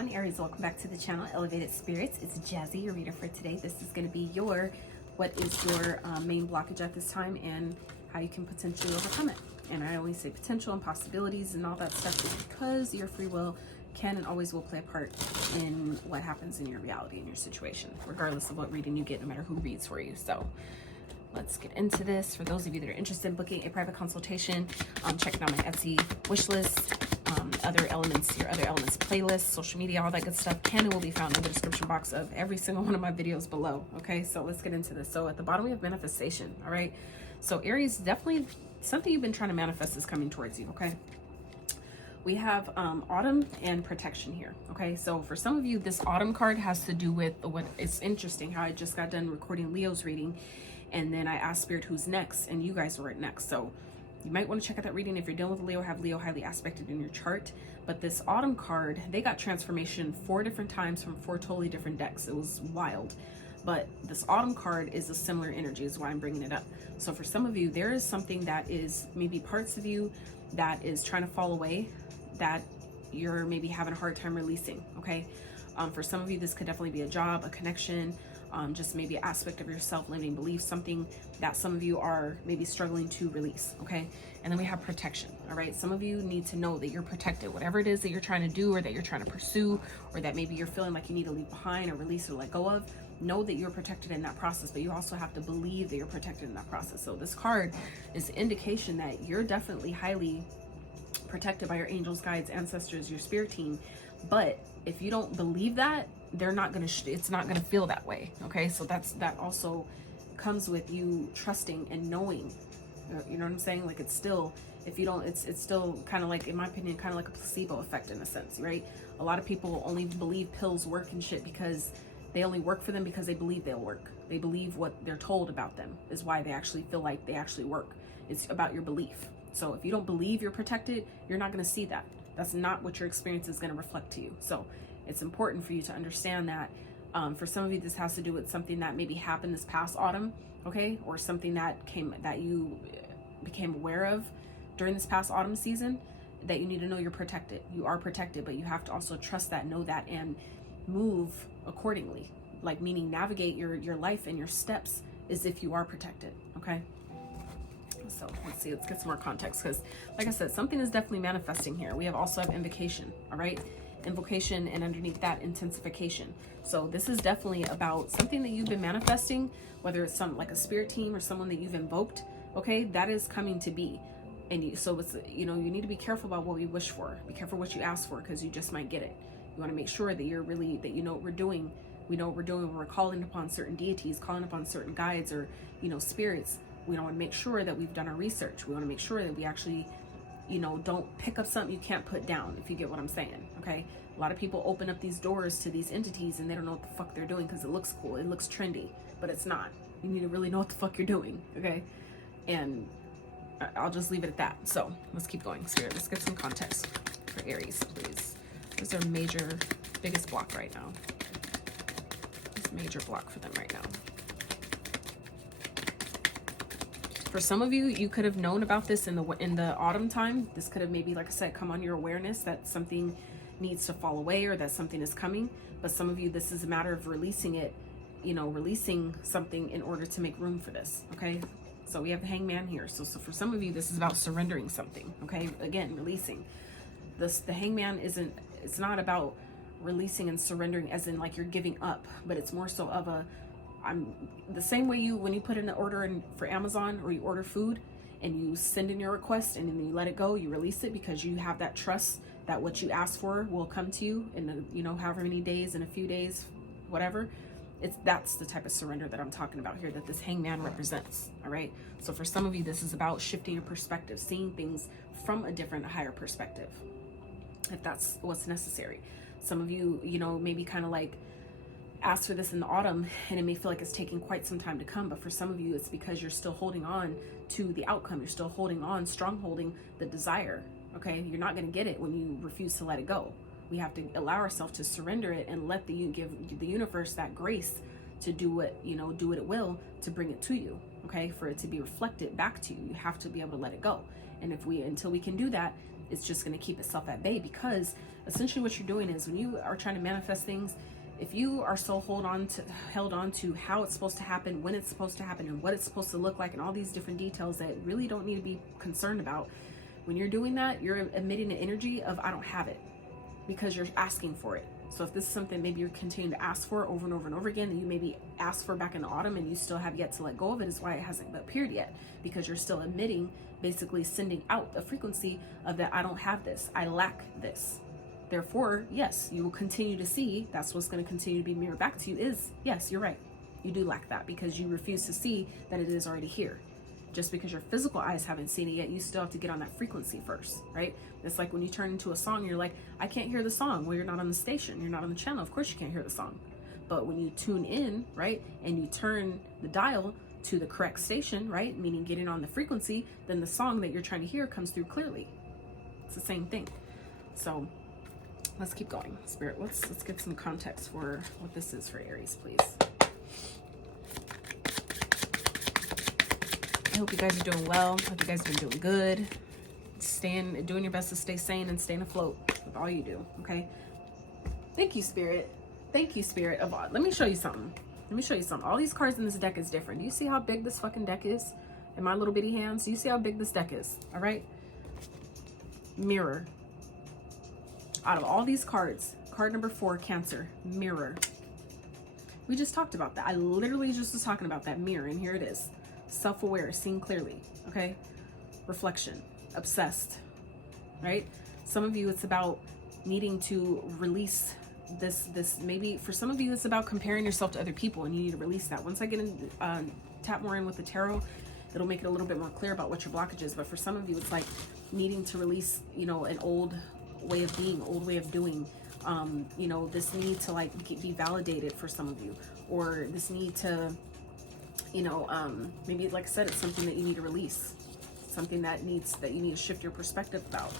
on, Aries? Welcome back to the channel, Elevated Spirits. It's Jazzy, your reader for today. This is going to be what is your main blockage at this time and how you can potentially overcome it. And I always say potential and possibilities and all that stuff is because your free will can and always will play a part in what happens in your reality, in your situation, regardless of what reading you get, no matter who reads for you. So let's get into this. For those of you that are interested in booking a private consultation, checking out my Etsy wish list, other elements playlist, social media, all that good stuff can and will be found in the description box of every single one of my videos below. Okay, so let's get into this. So at the bottom we have manifestation. All right, so Aries, definitely something you've been trying to manifest is coming towards you. Okay, we have autumn and protection here. Okay, so for some of you, this autumn card has to do with what it's interesting how I just got done recording Leo's reading, and then I asked Spirit who's next, and you guys were next. So you might want to check out that reading. If you're dealing with Leo, have Leo highly aspected in your chart. But this autumn card, they got transformation 4 different times from 4 totally different decks. It was wild. But this autumn card is a similar energy, is why I'm bringing it up. So for some of you, there is something that is maybe parts of you that is trying to fall away, that you're maybe having a hard time releasing. Okay, for some of you, this could definitely be a job, a connection, just maybe an aspect of yourself, limiting belief, something that some of you are maybe struggling to release. Okay, and then we have protection. All right, some of you need to know that you're protected, whatever it is that you're trying to do or that you're trying to pursue, or that maybe you're feeling like you need to leave behind or release or let go of. Know that you're protected in that process, but you also have to believe that you're protected in that process. So this card is an indication that you're definitely highly protected by your angels, guides, ancestors, your spirit team. But if you don't believe that, they're not gonna it's not gonna feel that way. Okay, so that also comes with you trusting and knowing. You know what I'm saying? Like, it's still, if you don't, it's still kind of like, in my opinion, kind of like a placebo effect in a sense, right? A lot of people only believe pills work and shit because they only work for them because they believe they'll work. They believe what they're told about them is why they actually feel like they actually work. It's about your belief. So if you don't believe you're protected, you're not going to see that. That's not what your experience is going to reflect to you. So it's important for you to understand that. For some of you, this has to do with something that maybe happened this past autumn, okay, or something that you became aware of during this past autumn season, that you need to know you're protected. You are protected, but you have to also trust that, know that, and move accordingly. Like, meaning navigate your life and your steps as if you are protected. Okay. So let's see, let's get some more context, because like I said, something is definitely manifesting here. We also have invocation. All right, invocation, and underneath that, intensification. So this is definitely about something that you've been manifesting, whether it's like a spirit team or someone that you've invoked. Okay, that is coming to be. And so it's, you need to be careful about what you wish for. Be careful what you ask for, because you just might get it. You want to make sure that you're really, that you know what we're doing. We know what we're doing when we're calling upon certain deities, calling upon certain guides, or spirits. We want to make sure that we've done our research. We want to make sure that we actually, don't pick up something you can't put down, if you get what I'm saying. Okay, a lot of people open up these doors to these entities and they don't know what the fuck they're doing because it looks cool, it looks trendy, but it's not. You need to really know what the fuck you're doing. Okay, and I'll just leave it at that. So let's keep going. Spirit, let's get some context for Aries, please. What's their biggest block right now? This major block for them right now. For some of you, you could have known about this in the autumn time. This could have maybe, like I said, come on your awareness that something needs to fall away or that something is coming. But some of you, this is a matter of releasing it, releasing something in order to make room for this. Okay, so we have the Hangman here. So for some of you, this is about surrendering something. Okay, again, releasing. The Hangman it's not about releasing and surrendering as in like you're giving up, but it's more so of I'm the same way when you put in an order for Amazon, or you order food and you send in your request and then you let it go, you release it because you have that trust that what you ask for will come to you in however many days, in a few days, whatever. That's the type of surrender that I'm talking about here, that this Hangman represents. All right, so for some of you, this is about shifting your perspective, seeing things from a different, higher perspective, if that's what's necessary. Some of you, maybe kind of like ask for this in the autumn and it may feel like it's taking quite some time to come, but for some of you, it's because you're still holding on to the outcome. You're still holding on, strong-holding the desire. Okay, you're not going to get it when you refuse to let it go. We have to allow ourselves to surrender it and give the universe that grace to do what it will to bring it to you. Okay, for it to be reflected back to you, you have to be able to let it go. And until we can do that, it's just going to keep itself at bay, because essentially what you're doing is when you are trying to manifest things, if you are so held on to how it's supposed to happen, when it's supposed to happen, and what it's supposed to look like, and all these different details that really don't need to be concerned about, when you're doing that, you're emitting an energy of I don't have it, because you're asking for it. So if this is something maybe you're continuing to ask for over and over and over again, and you maybe asked for back in the autumn and you still have yet to let go of it, is why it hasn't appeared yet, because you're still emitting, basically sending out a frequency of that I don't have this, I lack this. Therefore, yes, you will continue to see, that's what's going to continue to be mirrored back to you is, yes, you're right. You do lack that because you refuse to see that it is already here. Just because your physical eyes haven't seen it yet, you still have to get on that frequency first, right? It's like when you turn into a song, you're like, I can't hear the song. Well, you're not on the station. You're not on the channel. Of course you can't hear the song. But when you tune in, right, and you turn the dial to the correct station, right, meaning getting on the frequency, then the song that you're trying to hear comes through clearly. It's the same thing. So let's keep going. Spirit, let's get some context for what this is for Aries, please. I hope you guys are doing well. I hope you guys have been doing good. Doing your best to stay sane and staying afloat with all you do, okay? Thank you, Spirit. Thank you, Spirit. Let me show you something. Let me show you something. All these cards in this deck is different. Do you see how big this fucking deck is? In my little bitty hands? Do you see how big this deck is? All right? Mirror. Out of all these cards, card number 4, Cancer, mirror. We just talked about that. I literally just was talking about that mirror, and here it is. Self-aware, seeing clearly, okay? Reflection, obsessed, right? Some of you, it's about needing to release this maybe for some of you, it's about comparing yourself to other people, and you need to release that. Once I get in, tap more in with the tarot, it'll make it a little bit more clear about what your blockage is. But for some of you, it's like needing to release, you know, an old way of being, old way of doing, you know, this need to like be validated for some of you, or this need to, you know, maybe like I said, it's something that you need to release, something that you need to shift your perspective about,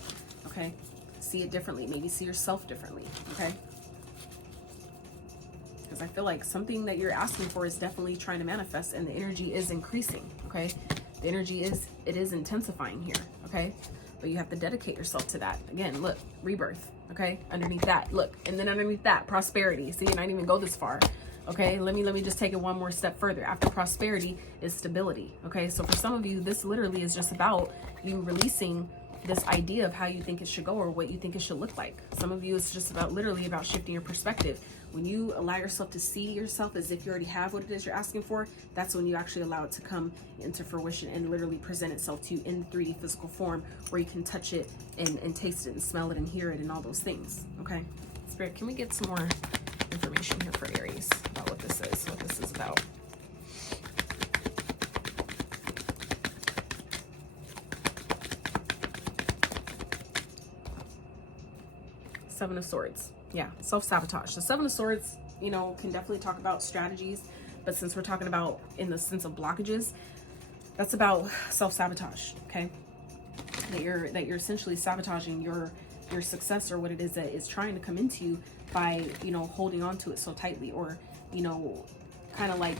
okay? See it differently, maybe see yourself differently, okay? Because I feel like something that you're asking for is definitely trying to manifest, and the energy is increasing, okay? The energy is intensifying here, okay? But you have to dedicate yourself to that. Again, look, rebirth, okay? Underneath that, look, and then underneath that, prosperity. See, you not even go this far. Okay, let me just take it one more step further. After prosperity is stability. Okay, so for some of you, this literally is just about you releasing this idea of how you think it should go or what you think it should look like. Some of you, it's just about literally about shifting your perspective. When you allow yourself to see yourself as if you already have what it is you're asking for, that's when you actually allow it to come into fruition and literally present itself to you in 3D physical form, where you can touch it and taste it and smell it and hear it and all those things. Okay, Spirit, can we get some more information here for Aries about what this is about? Seven of Swords. Yeah, self-sabotage. The Seven of Swords, you know, can definitely talk about strategies, but since we're talking about in the sense of blockages, that's about self-sabotage, okay? That you're essentially sabotaging your success, or what it is that is trying to come into you by, you know, holding on to it so tightly, or, you know, kind of like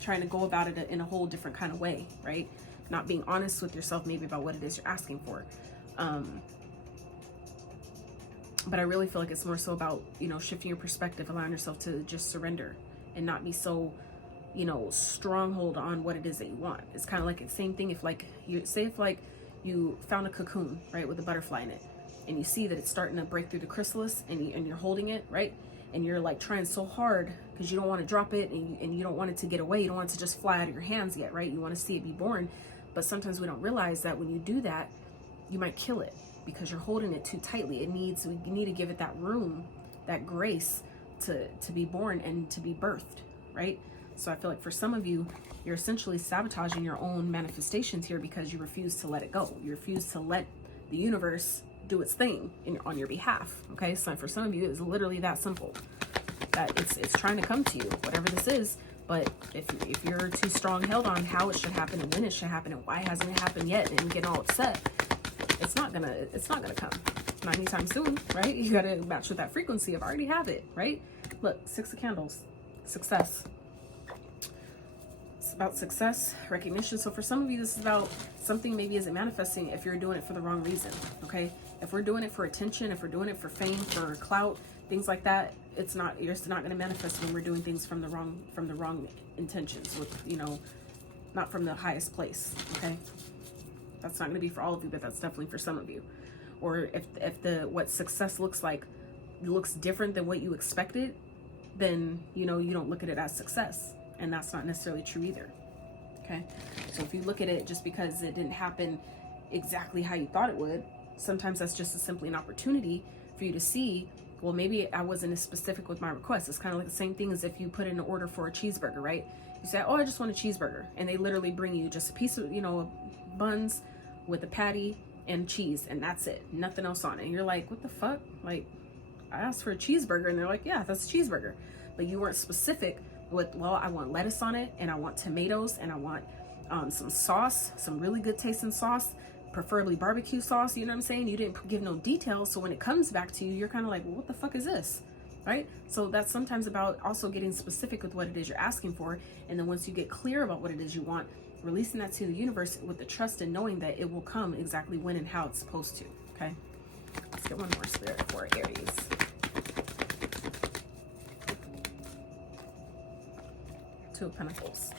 trying to go about it in a whole different kind of way, right? Not being honest with yourself maybe about what it is you're asking for. But I really feel like it's more so about, you know, shifting your perspective, allowing yourself to just surrender and not be so, you know, stronghold on what it is that you want. It's kind of like the same thing if like you found a cocoon, right, with a butterfly in it, and you see that it's starting to break through the chrysalis, and you're holding it, right, and you're like trying so hard because you don't want to drop it, and you don't want it to get away, you don't want it to just fly out of your hands yet, right? You want to see it be born. But sometimes we don't realize that when you do that, you might kill it because you're holding it too tightly. You need to give it that room, that grace to be born and to be birthed, right? So I feel like for some of you, you're essentially sabotaging your own manifestations here because you refuse to let it go. You refuse to let the universe do its thing on your behalf, okay? So for some of you, it's literally that simple, that it's trying to come to you, whatever this is. But if you're too strong held on how it should happen and when it should happen and why hasn't it happened yet, and getting all upset, it's not gonna come, not anytime soon, right? You gotta match with that frequency of I already have it, right? Look, 6 of Candles, success. It's about success, recognition. So for some of you, this is about something maybe isn't manifesting if you're doing it for the wrong reason, okay? If we're doing it for attention, if we're doing it for fame, for clout, things like that, it's not going to manifest when we're doing things from the wrong intentions, with, you know, not from the highest place, okay? That's not going to be for all of you, but that's definitely for some of you. Or if what success looks like looks different than what you expected, then, you know, you don't look at it as success. And that's not necessarily true either, okay? So if you look at it just because it didn't happen exactly how you thought it would, sometimes that's just simply an opportunity for you to see, well, maybe I wasn't as specific with my request. It's kind of like the same thing as if you put in an order for a cheeseburger, right? You say, oh, I just want a cheeseburger. And they literally bring you just a piece of, you know, buns with a patty and cheese, and that's it. Nothing else on it. And you're like, what the fuck? Like, I asked for a cheeseburger, and they're like, yeah, that's a cheeseburger. But you weren't specific with, well, I want lettuce on it, and I want tomatoes, and I want some sauce, some really good tasting sauce, preferably barbecue sauce. You know what I'm saying? You didn't give no details, so when it comes back to you, you're kind of like, well, what the fuck is this, right? So that's sometimes about also getting specific with what it is you're asking for, and then once you get clear about what it is you want, releasing that to the universe with the trust and knowing that it will come exactly when and how it's supposed to, okay? Let's get one more spirit for Aries. Two of Pentacles.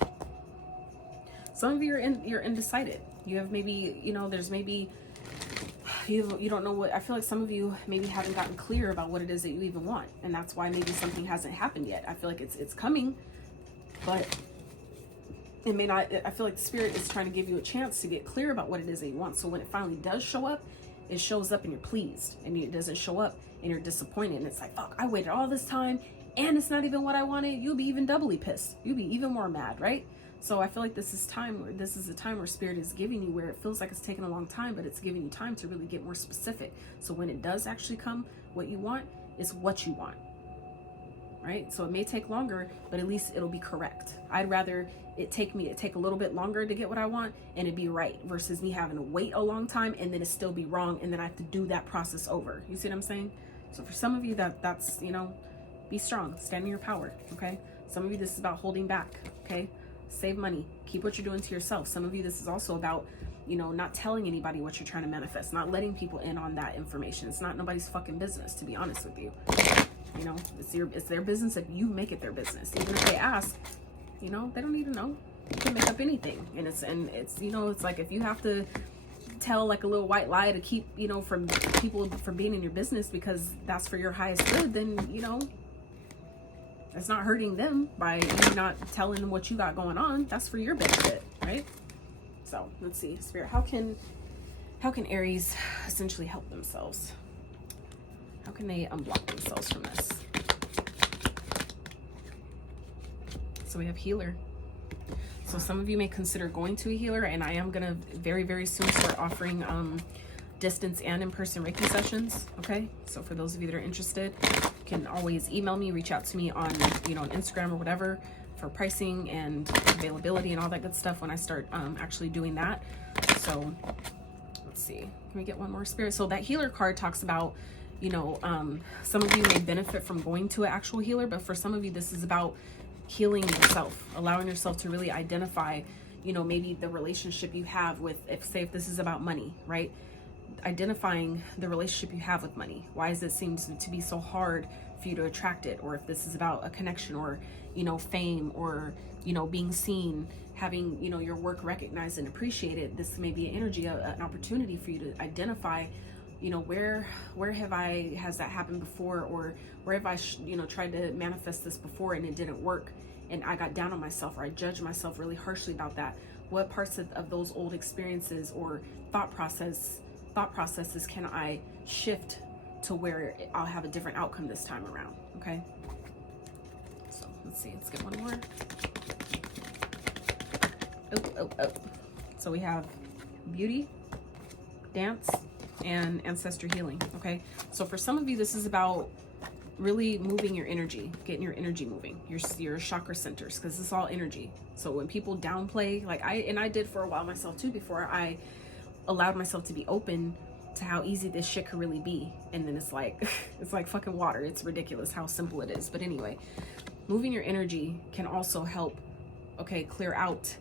Some of you you're undecided. You have maybe, you know, there's maybe you don't know what. I feel like some of you maybe haven't gotten clear about what it is that you even want, and that's why maybe something hasn't happened yet. I feel like it's coming, but it may not. I feel like the spirit is trying to give you a chance to get clear about what it is that you want. So when it finally does show up, it shows up and you're pleased, and it doesn't show up and you're disappointed, and it's like, fuck, I waited all this time and it's not even what I wanted. You'll be even doubly pissed. You'll be even more mad, right? So I feel like this is a time where spirit is giving you, where it feels like it's taking a long time, but it's giving you time to really get more specific. So when it does actually come, what you want is what you want, right? So it may take longer, but at least it'll be correct. I'd rather it take a little bit longer to get what I want and it be right, versus me having to wait a long time and then it still be wrong, and then I have to do that process over. You see what I'm saying? So for some of you, that's, you know, be strong, stand in your power, okay? Some of you, this is about holding back, okay? Save money, keep what you're doing to yourself. Some of you, this is also about, you know, not telling anybody what you're trying to manifest, not letting people in on that information. It's not nobody's fucking business, to be honest with you. You know, it's their business if you make it their business. Even if they ask, you know, they don't need to know. You can make up anything. And it's you know, it's like if you have to tell like a little white lie to keep, you know, from people from being in your business because that's for your highest good, then, you know, it's not hurting them by you not telling them what you got going on. That's for your benefit, right? So let's see, Spirit, how can Aries essentially help themselves? How can they unblock themselves from this? So we have healer. So some of you may consider going to a healer, and I am gonna very, very soon start offering distance and in-person Reiki sessions. Okay, so for those of you that are interested, you can always email me, reach out to me on, you know, on Instagram or whatever for pricing and availability and all that good stuff when I start actually doing that. So let's see, can we get one more, Spirit? So that healer card talks about, you know, some of you may benefit from going to an actual healer, but for some of you, this is about healing yourself, allowing yourself to really identify, you know, maybe the relationship you have with, if this is about money, right? Identifying the relationship you have with money. Why does it seem to be so hard for you to attract it? Or if this is about a connection, or, you know, fame, or, you know, being seen, having, you know, your work recognized and appreciated, this may be an energy, an opportunity for you to identify, you know, where has that happened before, or where have I, you know, tried to manifest this before and it didn't work, and I got down on myself, or I judged myself really harshly about that. What parts of those old experiences or thought processes can I shift to where I'll have a different outcome this time around? Okay. So let's see, let's get one more. Oh. So we have beauty, dance, and ancestor healing. Okay. So for some of you, this is about really moving your energy, getting your energy moving, your chakra centers, because it's all energy. So when people downplay, like I did for a while myself too, before I allowed myself to be open to how easy this shit could really be, and then it's like it's like fucking water. It's ridiculous how simple it is. But anyway, moving your energy can also help okay, clear out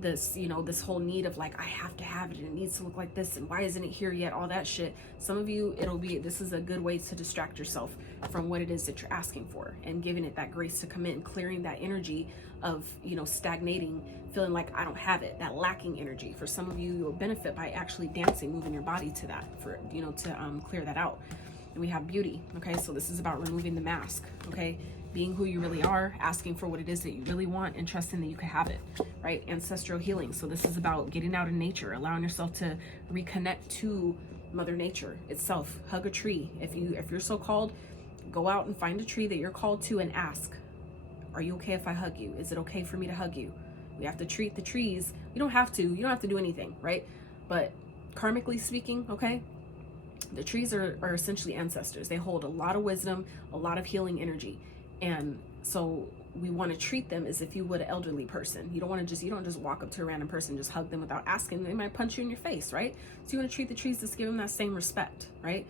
this, you know, this whole need of like, I have to have it and it needs to look like this and why isn't it here yet, all that shit. Some of you, this is a good way to distract yourself from what it is that you're asking for and giving it that grace to come in, clearing that energy of, you know, stagnating, feeling like I don't have it, that lacking energy. For some of you, you'll benefit by actually dancing, moving your body to that, for, you know, to clear that out. And we have beauty, okay? So this is about removing the mask, okay? Being who you really are, asking for what it is that you really want, and trusting that you can have it, right? Ancestral healing. So this is about getting out in nature, allowing yourself to reconnect to Mother Nature itself. Hug a tree. If you're so called, go out and find a tree that you're called to and ask, are you okay if I hug you? Is it okay for me to hug you? We have to treat the trees. You don't have to do anything, right? But karmically speaking, okay? The trees are essentially ancestors. They hold a lot of wisdom, a lot of healing energy. And so we want to treat them as if you would an elderly person. You don't just walk up to a random person and just hug them without asking. They might punch you in your face, right? So you want to treat the trees, just give them that same respect, right?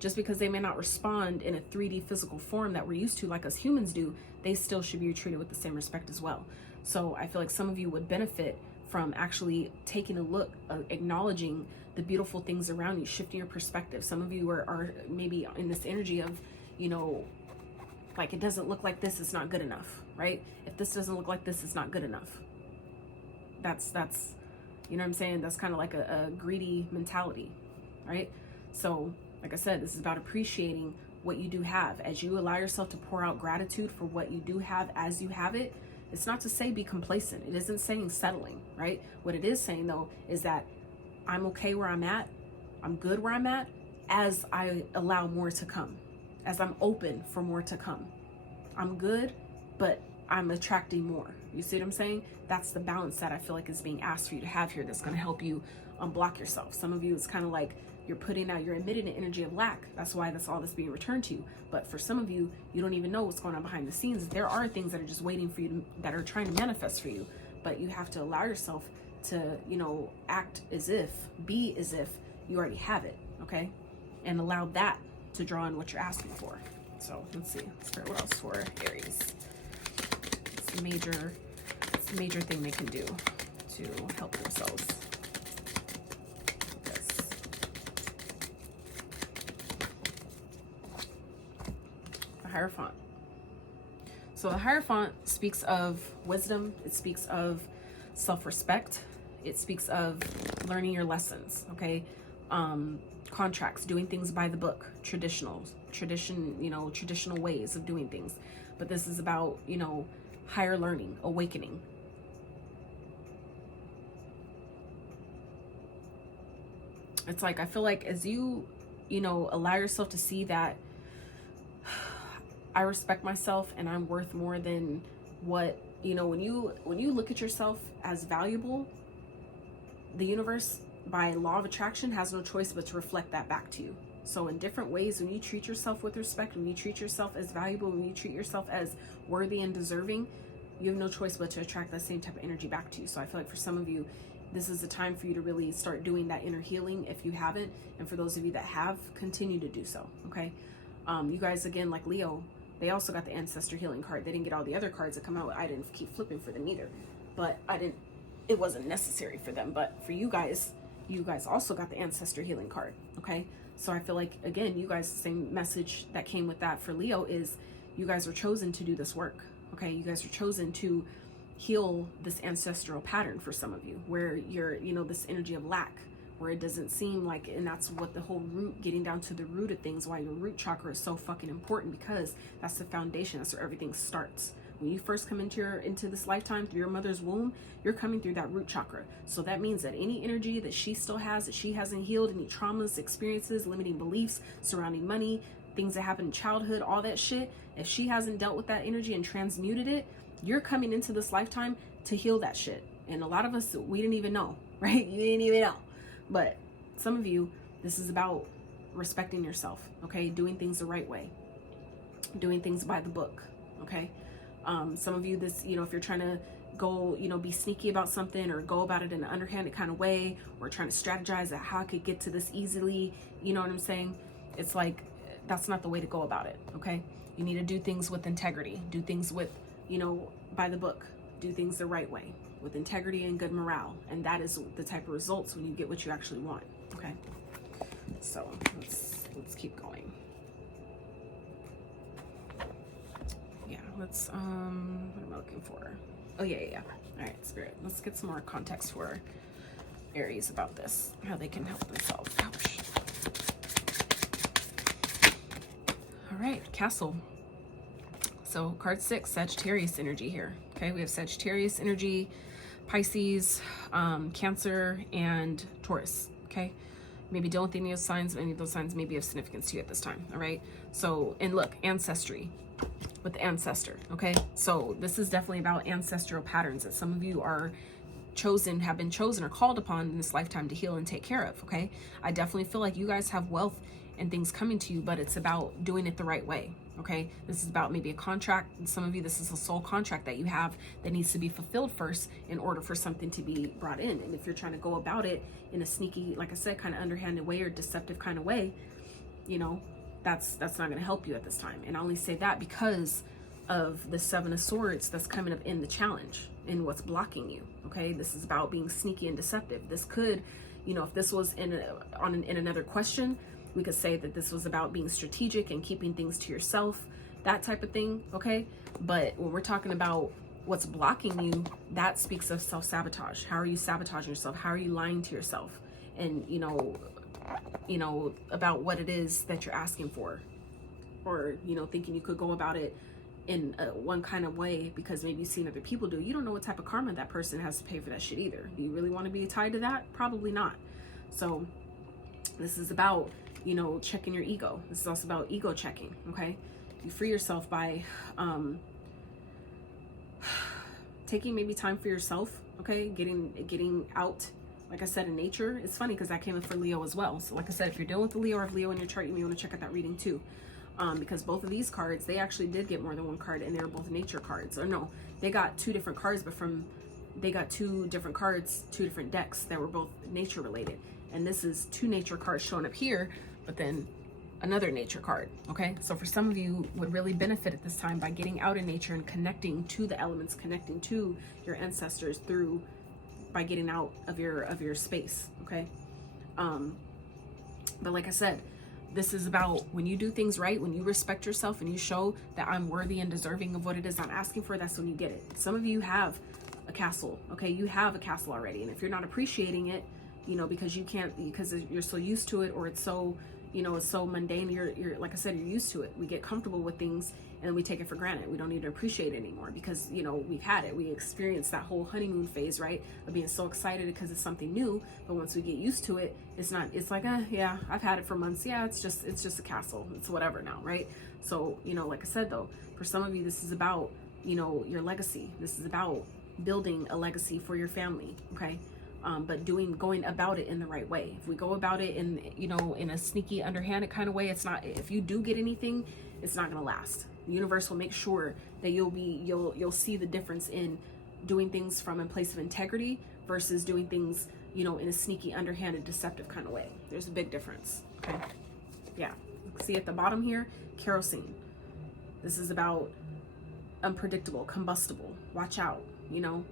Just because they may not respond in a 3D physical form that we're used to like us humans do, they still should be treated with the same respect as well. So I feel like some of you would benefit from actually taking a look, acknowledging the beautiful things around you, shifting your perspective. Some of you are maybe in this energy of, you know, like it doesn't look like this, it's not good enough, right? If this doesn't look like this, it's not good enough. That's you know what I'm saying? That's kind of like a greedy mentality, right? So like I said, this is about appreciating what you do have. As you allow yourself to pour out gratitude for what you do have as you have it, it's not to say be complacent. It isn't saying settling, right? What it is saying though is that I'm okay where I'm at, I'm good where I'm at, as I allow more to come, as I'm open for more to come. I'm good, but I'm attracting more. You see what I'm saying? That's the balance that I feel like is being asked for you to have here, that's going to help you unblock yourself. Some of you, it's kind of like you're emitting an energy of lack. That's why that's all that's being returned to you. But for some of you, you don't even know what's going on behind the scenes. There are things that are just waiting for you that are trying to manifest for you, but you have to allow yourself to, you know, be as if you already have it, okay? And allow that to draw in what you're asking for. So let's see, what else for Aries? It's a major thing they can do to help themselves. Yes. The Hierophant. So the Hierophant speaks of wisdom. It speaks of self-respect. It speaks of learning your lessons, okay? Contracts, doing things by the book, traditional ways of doing things. But this is about, you know, higher learning, awakening. It's like, I feel like as you know, allow yourself to see that I respect myself and I'm worth more than what, you know, when you look at yourself as valuable, the universe, by law of attraction, has no choice but to reflect that back to you. So in different ways, when you treat yourself with respect, when you treat yourself as valuable, when you treat yourself as worthy and deserving, you have no choice but to attract that same type of energy back to you. So I feel like for some of you, this is the time for you to really start doing that inner healing if you haven't. And for those of you that have, continue to do so, okay? You guys, again, like Leo, they also got the ancestor healing card. They didn't get all the other cards that come out. I didn't keep flipping for them either, but it wasn't necessary for them. But for you guys also got the ancestor healing card, okay? So I feel like, again, you guys, the same message that came with that for Leo is you guys are chosen to do this work, okay? You guys are chosen to heal this ancestral pattern for some of you, where you're, you know, this energy of lack, where it doesn't seem like, and that's what the whole root, getting down to the root of things, why your root chakra is so fucking important, because that's the foundation. That's where everything starts. When you first come into this lifetime through your mother's womb, you're coming through that root chakra. So that means that any energy that she still has, that she hasn't healed, any traumas, experiences, limiting beliefs surrounding money, things that happened in childhood, all that shit, if she hasn't dealt with that energy and transmuted it, you're coming into this lifetime to heal that shit. And a lot of us, we didn't even know, right? You didn't even know. But some of you, this is about respecting yourself, okay? Doing things the right way. Doing things by the book, okay? Some of you, this, you know, if you're trying to go, you know, be sneaky about something or go about it in an underhanded kind of way, or trying to strategize at how I could get to this easily, you know what I'm saying? It's like, that's not the way to go about it, okay? You need to do things with integrity, do things with, you know, by the book, do things the right way with integrity and good morale. And that is the type of results when you get what you actually want. Okay. So let's keep going. Yeah, let's, what am I looking for? Oh yeah. All right, Spirit, let's get some more context for Aries about this, how they can help themselves. Ouch. All right, Castle. So card 6, Sagittarius energy here. Okay, we have Sagittarius energy, Pisces, Cancer, and Taurus. Okay, maybe dealing with any of those signs. Any of those signs may be of significance to you at this time. All right. So, and look, ancestry with the ancestor. Okay, so this is definitely about ancestral patterns that some of you are chosen, have been chosen or called upon in this lifetime to heal and take care of. Okay, I definitely feel like you guys have wealth and things coming to you, but it's about doing it the right way. Okay, this is about maybe a contract. And some of you, this is a soul contract that you have that needs to be fulfilled first in order for something to be brought in. And if you're trying to go about it in a sneaky, like I said, kind of underhanded way or deceptive kind of way, you know, that's not going to help you at this time. And I only say that because of the 7 of Swords that's coming up in the challenge and what's blocking you. Okay, this is about being sneaky and deceptive. This could, you know, if this was in another question, we could say that this was about being strategic and keeping things to yourself, that type of thing. Okay, but when we're talking about what's blocking you, that speaks of self-sabotage. How are you sabotaging yourself? How are you lying to yourself? And you know about what it is that you're asking for, or you know, thinking you could go about it in one kind of way because maybe you've seen other people do. You don't know what type of karma that person has to pay for that shit either. Do you really want to be tied to that? Probably not. So this is about, you know, checking your ego. This is also about ego checking. Okay, you free yourself by taking maybe time for yourself. Okay, getting out, like I said, in nature. It's funny because that came up for Leo as well. So like I said, if you're dealing with the Leo or have Leo in your chart, you may want to check out that reading too. Because both of these cards, they actually did get more than one card, and they're both nature cards. Or no, they got 2 different cards, but they got 2 different cards, 2 different decks that were both nature related. And this is 2 nature cards showing up here, but then another nature card. Okay, so for some of you would really benefit at this time by getting out in nature and connecting to the elements, connecting to your ancestors by getting out of your space. Okay, but like I said, this is about when you do things right, when you respect yourself and you show that I'm worthy and deserving of what it is I'm asking for, that's when you get it. Some of you have a castle. Okay, you have a castle already, and if you're not appreciating it, you know, because you're so used to it, or it's so, you know, it's so mundane, you're like I said, you're used to it. We get comfortable with things and we take it for granted. We don't need to appreciate it anymore because, you know, we've had it. We experienced that whole honeymoon phase, right, of being so excited because it's something new. But once we get used to it, it's like, yeah, I've had it for months. Yeah, it's just a castle. It's whatever now, right? So, you know, like I said, though, for some of you, this is about, you know, your legacy. This is about building a legacy for your family. Okay. But going about it in the right way. If we go about it in, you know, in a sneaky, underhanded kind of way, it's not, if you do get anything, it's not going to last. The universe will make sure that you'll see the difference in doing things from a place of integrity versus doing things, you know, in a sneaky, underhanded, deceptive kind of way. There's a big difference. Okay. Yeah. See at the bottom here, kerosene. This is about unpredictable, combustible. Watch out, you know.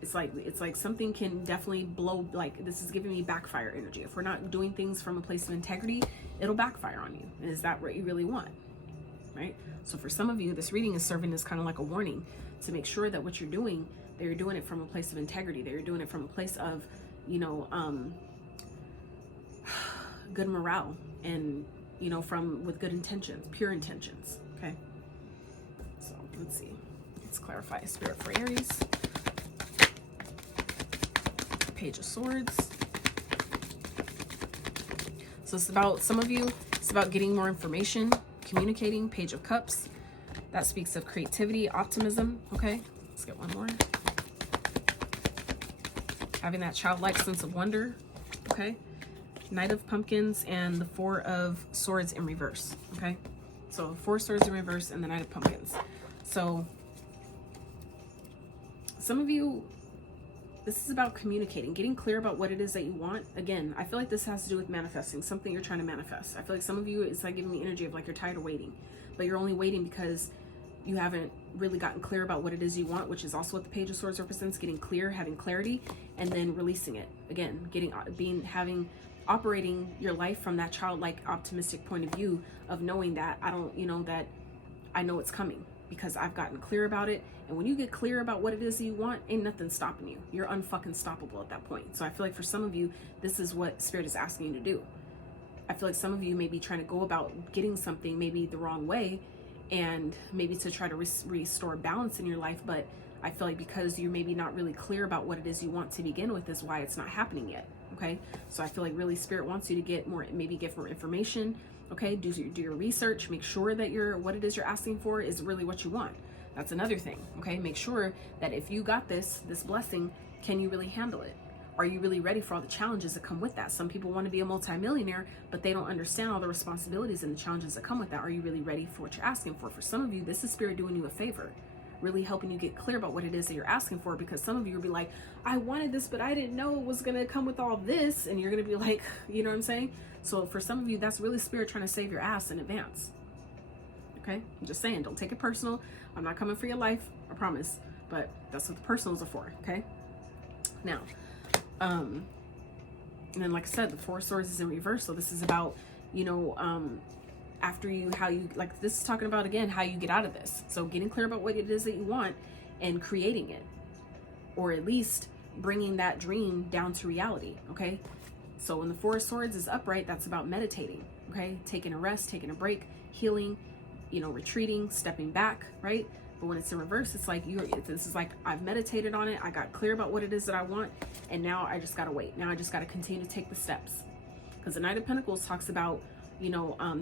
It's like something can definitely blow, like this is giving me backfire energy. If we're not doing things from a place of integrity, it'll backfire on you. And is that what you really want? Right? So for some of you, this reading is serving as kind of like a warning to make sure that what you're doing, that you're doing it from a place of integrity, that you're doing it from a place of, you know, good morale and, you know, with good intentions, pure intentions. Okay. So let's see. Let's clarify Spirit for Aries. Page of Swords. So it's about, some of you, it's about getting more information, communicating. Page of Cups. That speaks of creativity, optimism. Okay, let's get one more. Having that childlike sense of wonder. Okay. Knight of Pumpkins and the 4 of Swords in reverse. Okay, so 4 swords in reverse and the Knight of Pumpkins. So some of you, this is about communicating, getting clear about what it is that you want. Again, I feel like this has to do with manifesting, something you're trying to manifest. I feel like some of you, it's like giving me energy of like you're tired of waiting, but you're only waiting because you haven't really gotten clear about what it is you want, which is also what the Page of Swords represents, getting clear, having clarity, and then releasing it. Again, operating your life from that childlike, optimistic point of view of knowing that that I know it's coming because I've gotten clear about it. And when you get clear about what it is you want, ain't nothing stopping you. You're unfucking stoppable at that point. So I feel like for some of you, this is what Spirit is asking you to do. I feel like some of you may be trying to go about getting something maybe the wrong way, and maybe to try to restore balance in your life. But I feel like because you're maybe not really clear about what it is you want to begin with is why it's not happening yet. Okay, so I feel like really Spirit wants you to get more information. Okay, do your research, make sure that what it is you're asking for is really what you want. That's another thing. Okay, make sure that if you got this blessing, can you really handle it? Are you really ready for all the challenges that come with that? Some people want to be a multimillionaire, but they don't understand all the responsibilities and the challenges that come with that. Are you really ready for what you're asking for? For some of you, this is Spirit doing you a favor, really helping you get clear about what it is that you're asking for, because some of you will be like, I wanted this, but I didn't know it was going to come with all this. And you're going to be like, you know what I'm saying? So for some of you, that's really Spirit trying to save your ass in advance. Okay, I'm just saying, don't take it personal. I'm not coming for your life, I promise, but that's what the personals are for. Okay, now and then like I said, the Four of Swords is in reverse. So this is about, this is talking about, again, how you get out of this. So getting clear about what it is that you want and creating it, or at least bringing that dream down to reality. Okay, so when the Four of Swords is upright, that's about meditating. Okay, taking a rest, taking a break, healing, retreating, stepping back, right? But when it's in reverse, it's like this is like, I've meditated on it, I got clear about what it is that I want, and now I just gotta wait. Now I just gotta continue to take the steps. Because the Knight of Pentacles talks about,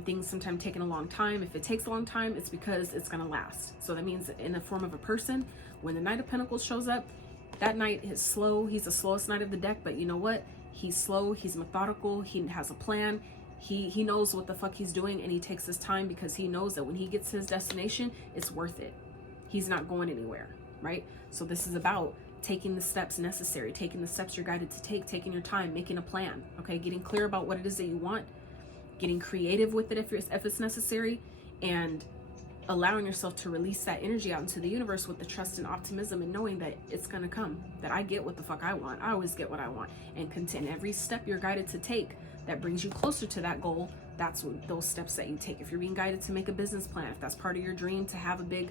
things sometimes taking a long time. If it takes a long time, it's because it's gonna last. So that means in the form of a person, when the Knight of Pentacles shows up, that knight is slow. He's the slowest knight of the deck, but you know what? He's slow, he's methodical, he has a plan. He knows what the fuck he's doing, and he takes his time because he knows that when he gets to his destination, it's worth it. He's not going anywhere, right? So this is about taking the steps necessary, taking the steps you're guided to take, taking your time, making a plan, okay? Getting clear about what it is that you want, getting creative with it if it's necessary, and allowing yourself to release that energy out into the universe with the trust and optimism and knowing that it's gonna come, that I get what the fuck I want. I always get what I want. And continue every step you're guided to take that brings you closer to that goal. That's what those steps that you take. If you're being guided to make a business plan, if that's part of your dream to have a big,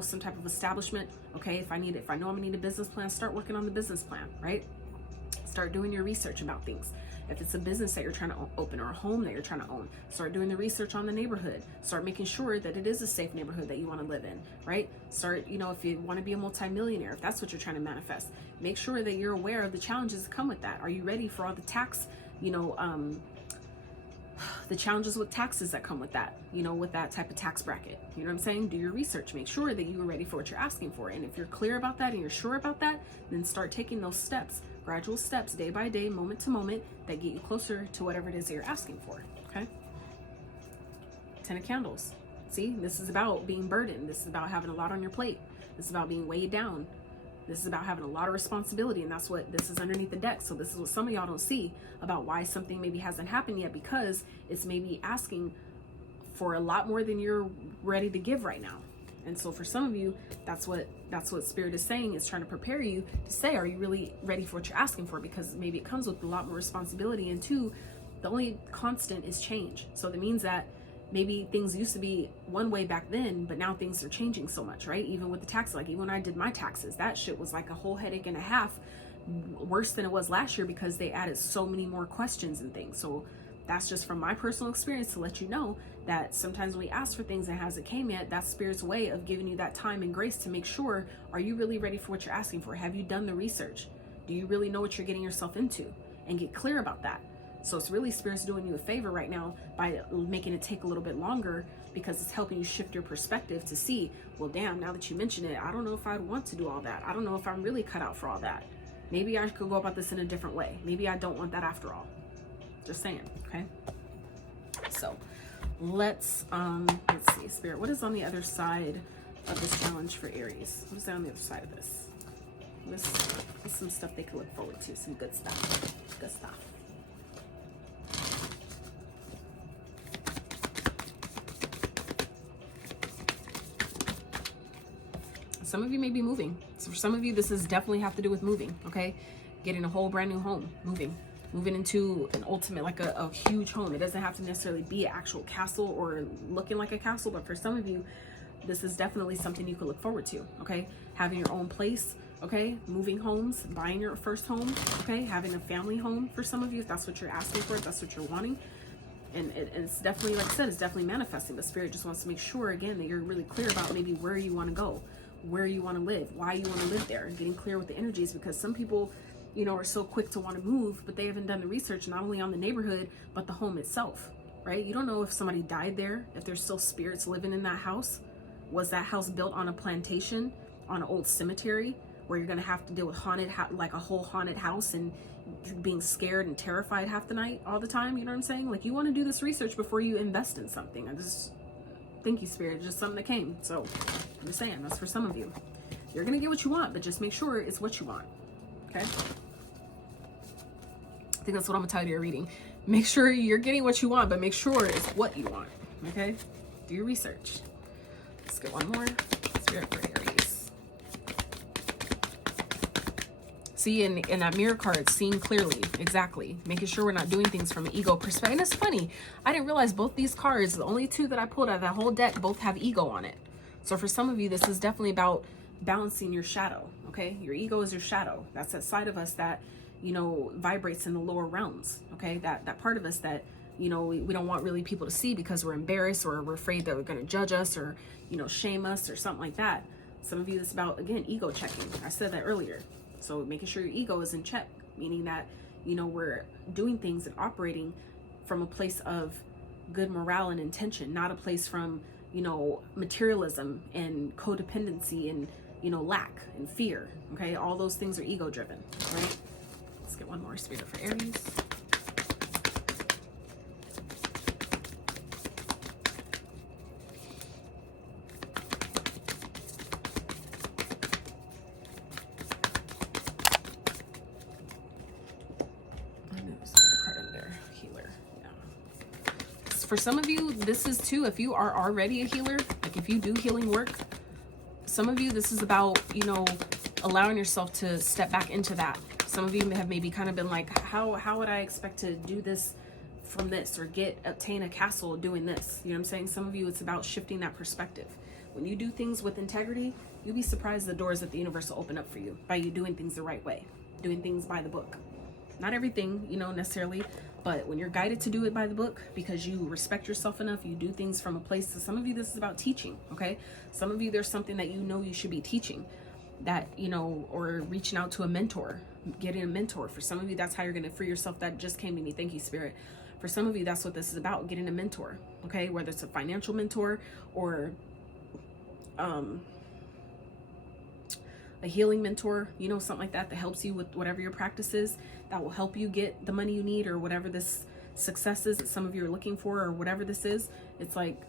some type of establishment, okay, if I know I'm gonna need a business plan, start working on the business plan, right? Start doing your research about things. If it's a business that you're trying to open or a home that you're trying to own, start doing the research on the neighborhood. Start making sure that it is a safe neighborhood that you want to live in, right? Start, if you want to be a multimillionaire, if that's what you're trying to manifest, make sure that you're aware of the challenges that come with that. Are you ready for all the tax, the challenges with taxes that come with that, with that type of tax bracket? You know what I'm saying? Do your research, make sure that you are ready for what you're asking for. And if you're clear about that and you're sure about that, then start taking those steps, gradual steps, day by day, moment to moment, that get you closer to whatever it is that you're asking for, okay? 10 of Candles. See, this is about being burdened. This is about having a lot on your plate. This is about being weighed down. This is about having a lot of responsibility, and that's what this is underneath the deck. So this is what some of y'all don't see about why something maybe hasn't happened yet, because it's maybe asking for a lot more than you're ready to give right now. And so for some of you, that's what Spirit is saying, is trying to prepare you to say, are you really ready for what you're asking for? Because maybe it comes with a lot more responsibility, and two, the only constant is change. So that means that maybe things used to be one way back then, but now things are changing so much, right? Even with the taxes, like even when I did my taxes, that shit was like a whole headache and a half, worse than it was last year, because they added so many more questions and things. So that's just from my personal experience to let you know that sometimes when we ask for things and hasn't came yet, that's Spirit's way of giving you that time and grace to make sure, are you really ready for what you're asking for? Have you done the research? Do you really know what you're getting yourself into? And get clear about that. So it's really Spirit's doing you a favor right now by making it take a little bit longer, because it's helping you shift your perspective to see, well, damn, now that you mention it, I don't know if I'd want to do all that. I don't know if I'm really cut out for all that. Maybe I could go about this in a different way. Maybe I don't want that after all. Just saying, okay? So let's see, Spirit, what is on the other side of this challenge for Aries? What is there on the other side of this? What's some stuff they can look forward to? Some good stuff. Good stuff. Some of you may be moving. So for some of you, this is definitely have to do with moving, okay? Getting a whole brand new home, moving into an ultimate, like a huge home. It doesn't have to necessarily be an actual castle or looking like a castle, but for some of you, this is definitely something you could look forward to, okay? Having your own place, okay? Moving homes, buying your first home, okay? Having a family home for some of you, if that's what you're asking for, if that's what you're wanting. And it's definitely, like I said, it's definitely manifesting. The spirit just wants to make sure, again, that you're really clear about maybe where you want to go, where you want to live, why you want to live there, and getting clear with the energies, because some people, you know, are so quick to want to move, but they haven't done the research, not only on the neighborhood, but the home itself, right? You don't know if somebody died there, if there's still spirits living in that house. Was that house built on a plantation, on an old cemetery, where you're going to have to deal with haunted, like a whole haunted house, and being scared and terrified half the night all the time? You know what I'm saying? Like, you want to do this research before you invest in something. I just, thank you, Spirit, just something that came. So I'm just saying, that's for some of you. You're going to get what you want, but just make sure it's what you want. Okay? I think that's what I'm going to tell you to your reading. Make sure you're getting what you want, but make sure it's what you want. Okay? Do your research. Let's get one more. Spirit for Aries. See, in that mirror card, seeing clearly, exactly. Making sure we're not doing things from an ego perspective. And it's funny, I didn't realize both these cards, the only two that I pulled out of that whole deck, both have ego on it. So for some of you, this is definitely about balancing your shadow, okay? Your ego is your shadow. That's that side of us that, you know, vibrates in the lower realms, okay? That part of us that, you know, we don't want really people to see because we're embarrassed, or we're afraid that we're going to judge us, or, you know, shame us or something like that. Some of you, it's about, again, ego checking. I said that earlier. So making sure your ego is in check, meaning that, you know, we're doing things and operating from a place of good morale and intention, not a place from, you know, materialism and codependency and, you know, lack and fear. Okay. All those things are ego driven, right? Let's get one more, Spirit for Aries. For some of you, this is too, if you are already a healer, like if you do healing work, some of you, this is about, you know, allowing yourself to step back into that. Some of you have maybe kind of been like, how would I expect to do this from this, or obtain a castle doing this? You know what I'm saying? Some of you, it's about shifting that perspective. When you do things with integrity, you'll be surprised the doors that the universe will open up for you by you doing things the right way, doing things by the book. Not everything, you know, necessarily, but when you're guided to do it by the book, because you respect yourself enough, you do things from a place. So some of you, this is about teaching, okay? Some of you, there's something that you know you should be teaching, that, you know, or reaching out to a mentor, getting a mentor. For some of you, that's how you're going to free yourself. That just came to me. Thank you, Spirit. For some of you, that's what this is about, getting a mentor, okay? Whether it's a financial mentor or a healing mentor, you know, something like that helps you with whatever your practice is, that will help you get the money you need, or whatever this success is that some of you are looking for, or whatever this is. It's like,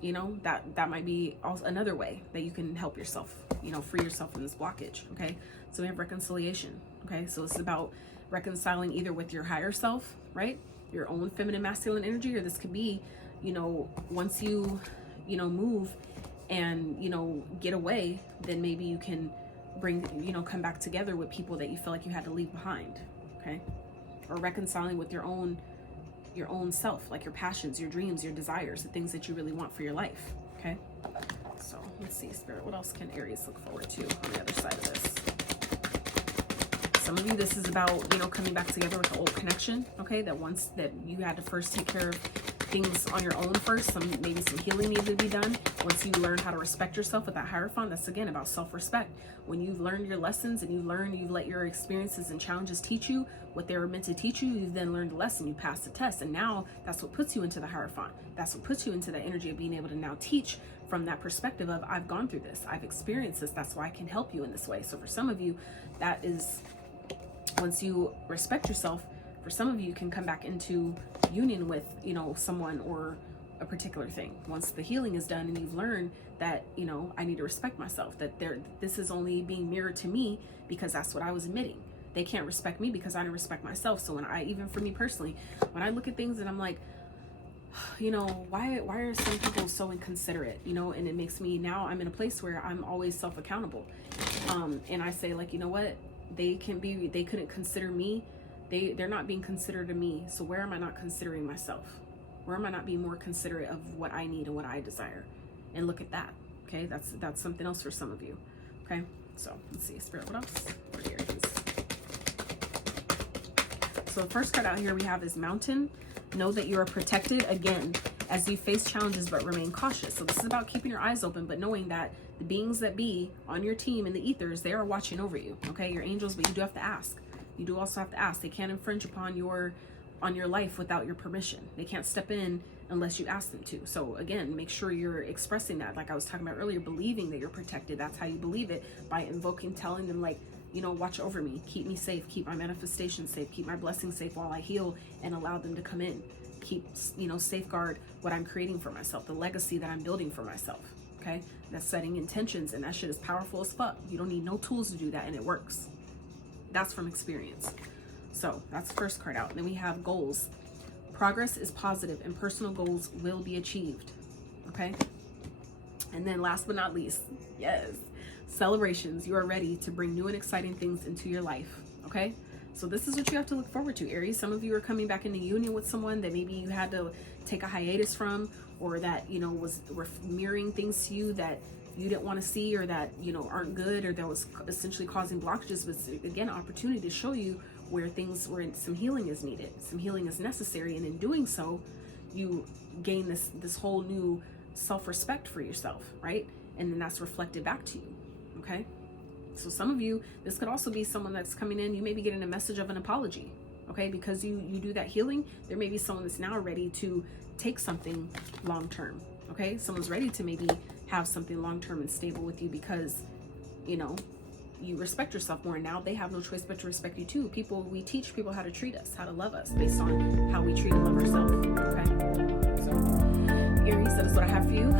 you know, that might be also another way that you can help yourself, you know, free yourself from this blockage. Okay. So we have reconciliation. Okay. So it's about reconciling either with your higher self, right? Your own feminine masculine energy, or this could be, you know, once you, you know, move and, you know, get away, then maybe you can bring, you know, come back together with people that you feel like you had to leave behind. Okay. Or reconciling with your own self, like your passions, your dreams, your desires, the things that you really want for your life. Okay. So let's see, Spirit, what else can Aries look forward to on the other side of this? Some of you, this is about, you know, coming back together with the old connection. Okay. That once that you had to first take care of things on your own first, maybe some healing needs to be done. Once you learn how to respect yourself with that Hierophant, that's again about self-respect. When you've learned your lessons and you've let your experiences and challenges teach you what they were meant to teach you, you've then learned the lesson, you passed the test, and now that's what puts you into the Hierophant. That's what puts you into that energy of being able to now teach from that perspective of, I've gone through this, I've experienced this, that's why I can help you in this way. So for some of you, that is, once you respect yourself, for some of you, you can come back into union with, you know, someone or a particular thing. Once the healing is done and you've learned that, you know, I need to respect myself, that this is only being mirrored to me because that's what I was emitting. They can't respect me because I didn't respect myself. So when even for me personally, when I look at things and I'm like, you know, why are some people so inconsiderate, you know? And it makes me, now I'm in a place where I'm always self-accountable. And I say, like, you know what, they couldn't consider me. They're not being considerate of me. So where am I not considering myself? Where am I not being more considerate of what I need and what I desire? And look at that. Okay, that's something else for some of you. Okay, so let's see, Spirit, what else? Or here it is. So the first card out here we have is Mountain. Know that you are protected again as you face challenges, but remain cautious. So this is about keeping your eyes open, but knowing that the beings that be on your team in the ethers, they are watching over you. Okay, your angels, but you do have to ask. You do also have to ask. They can't infringe upon your life without your permission. They can't step in unless you ask them to. So again, make sure you're expressing that, like I was talking about earlier, believing that you're protected. That's how you believe it, by invoking, telling them, like, you know, watch over me, keep me safe, keep my manifestation safe, keep my blessings safe while I heal, and allow them to come in. Keep, you know, safeguard what I'm creating for myself, the legacy that I'm building for myself. Okay, that's setting intentions, and that shit is powerful as fuck. You don't need no tools to do that, and it works. That's from experience. So that's the first card out. And then we have goals. Progress is positive and personal goals will be achieved. Okay. And then last but not least, yes, celebrations. You are ready to bring new and exciting things into your life. Okay. So this is what you have to look forward to, Aries. Some of you are coming back into union with someone that maybe you had to take a hiatus from, or that, you know, were mirroring things to you that you didn't want to see, or that, you know, aren't good, or that was essentially causing blockages. But again, an opportunity to show you where some healing is needed, some healing is necessary, and in doing so, you gain this whole new self-respect for yourself, right? And then that's reflected back to you. Okay, so some of you, this could also be someone that's coming in. You may be getting a message of an apology. Okay, because you do that healing, there may be someone that's now ready to take something long term. Okay, someone's ready to maybe have something long term and stable with you, because, you know, you respect yourself more. Now they have no choice but to respect you too. We teach people how to treat us, how to love us based on how we treat and love ourselves. Okay, so Aries, that is what I have for you.